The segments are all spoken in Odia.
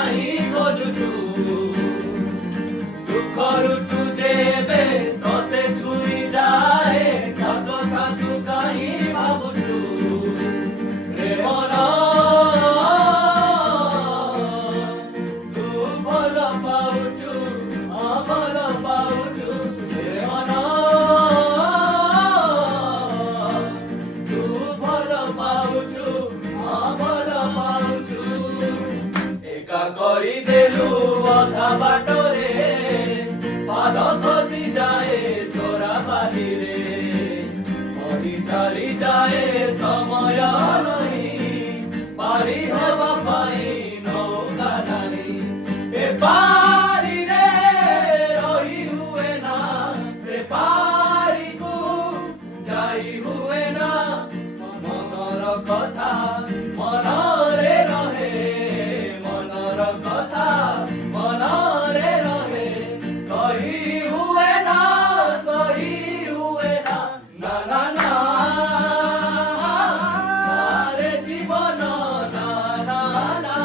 କାହିଁ ଖୋଜୁଛୁ ଦୁଃଖରୁ ତୁ ଯେବେ ତତେ ଛୁଇଁ ଯାଏ ତା କଥା ତୁ କାହିଁ ଭାବୁଛୁ ପ୍ରେମର ତୁ ଭଲ ପାଉଛୁ ଭଲ ପାଉଛୁ ପ୍ରେମର ତୁ ଭଲ ପାଉଛୁ ଭଲ ପାଉଛୁ ଏକା କରିଦେଲୁ ଅଧା ବାଟରେ ପାଦ ଖସି ଯାଏ ଚୋରା ବାଲିରେ ପରି ଚାଲି ଯାଏ ସମୟ ନାହିଁ ପାରି ହେବା ପାଇଁ ନୌକା ନାହିଁ ଏ ପାରିରେ ରହି ହୁଏ ନା ସେ ପାରିକୁ ଯାଇ ହୁଏ ନା ମନର କଥା ମନରେ ରହେ ମନର କଥା ମନରେ ରହେ କହି ହୁଏ ନା ସହି ହୁଏ ନା ନା ନା ନା ଆରେ ଜୀବନ ନା ନା ନା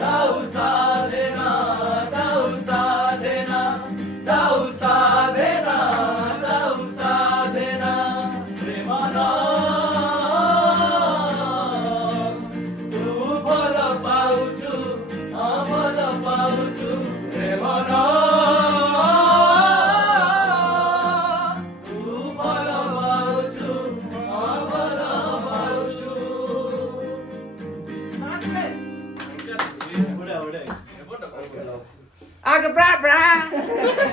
দাও সাধনা দাও সাধনা দাও সাধনা দাও সাধনা প্রেমনা তু ভাল পাউଛୁ ଭଲ ପାଉଛୁ ପ୍ରେମନା ତୁ ଭଲ ପାଉଛୁ ଭଲ ପାଉଛୁ Agabra